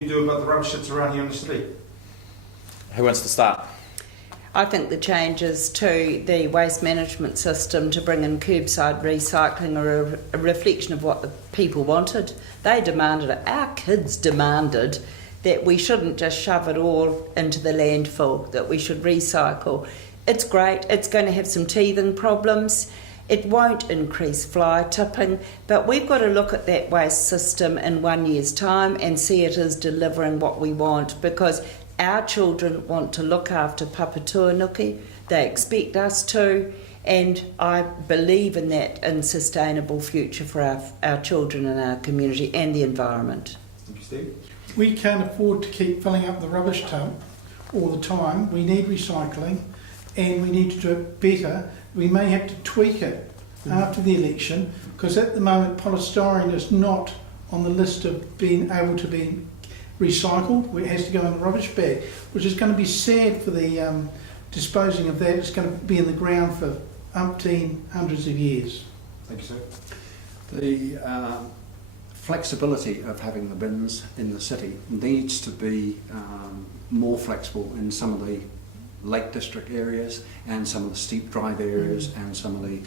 you do about the rubbish that's around here on the street? Who wants to start? I think the changes to the waste management system to bring in curbside recycling are a reflection of what the people wanted. They demanded it. Our kids demanded that we shouldn't just shove it all into the landfill, that we should recycle. It's great. It's going to have some teething problems. It won't increase fly tipping, but we've got to look at that waste system in 1 year's time and see it as delivering what we want, because our children want to look after Papatuanuki. They expect us to, and I believe in that in sustainable future for our children and our community and the environment. Thank you, Steve. We can't afford to keep filling up the rubbish dump all the time. We need recycling and we need to do it better. We may have to tweak it after the election, because at the moment polystyrene is not on the list of being able to be recycled. It has to go in a rubbish bag, which is going to be sad for the disposing of that. It's going to be in the ground for hundreds of years. Thank you, sir. The flexibility of having the bins in the city needs to be more flexible in some of the Lake District areas and some of the steep drive areas and some of the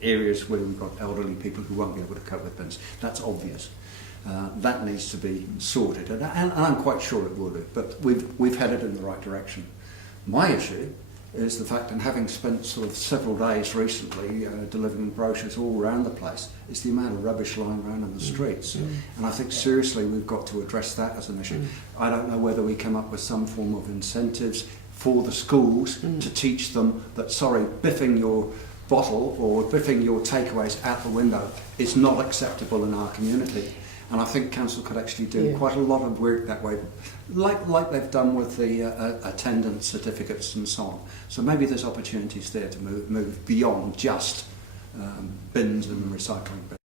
areas where we've got elderly people who won't be able to cope with bins. That's obvious. That needs to be sorted, and I'm quite sure it will do, but we've headed in the right direction. My issue is the fact, and having spent sort of several days recently delivering brochures all around the place, is the amount of rubbish lying around in the streets. And I think seriously we've got to address that as an issue. I don't know whether we come up with some form of incentives for the schools to teach them that, sorry, biffing your bottle or biffing your takeaways out the window is not acceptable in our community. And I think council could actually do quite a lot of work that way, like they've done with the attendance certificates and so on. So maybe there's opportunities there to move beyond just bins and recycling bins.